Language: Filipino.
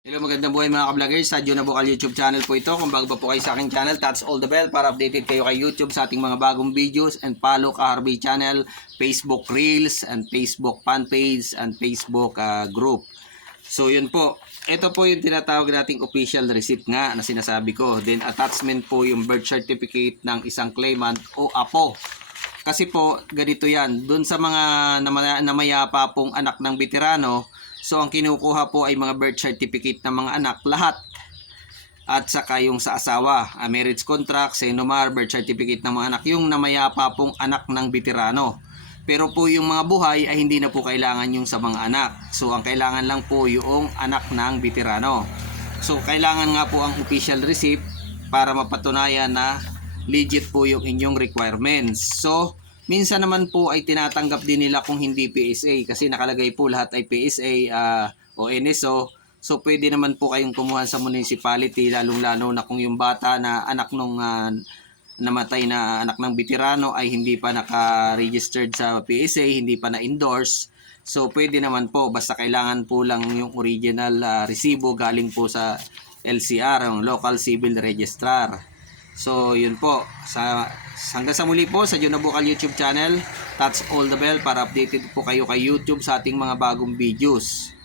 Hello, magandang buhay mga ka-vloggers. Sa Juna Bukal YouTube channel po ito. Kung bago pa po kayo sa aking channel, touch all the bell para updated kayo kay YouTube sa ating mga bagong videos, and follow Ka-Harvey channel, Facebook Reels, and Facebook fan page, and Facebook group. So yun po. Ito po yung tinatawag nating official receipt nga na sinasabi ko. Then attachment po yung birth certificate ng isang claimant o apo. Kasi po, ganito yan. Doon sa mga namayapa pong anak ng veterano, so ang kinukuha po ay mga birth certificate ng mga anak, lahat. At saka yung sa asawa, marriage contract, senomar, birth certificate ng mga anak, yung namayapa pong anak ng veterano. Pero po yung mga buhay ay hindi na po kailangan yung sa mga anak. So ang kailangan lang po yung anak ng veterano. So kailangan nga po ang official receipt para mapatunayan na legit po yung inyong requirements. So minsan naman po ay tinatanggap din nila kung hindi PSA kasi nakalagay po lahat ay PSA o NSO. So pwede naman po kayong kumuha sa municipality, lalong-lalo na kung yung bata na anak nung namatay na anak ng veterano ay hindi pa naka-registered sa PSA, hindi pa na-endorse. So pwede naman po, basta kailangan po lang yung original resibo galing po sa LCR, ang Local Civil Registrar. So yun po, hanggang sa muli po sa Juna Bukal YouTube channel, touch all the bell para updated po kayo kay YouTube sa ating mga bagong videos.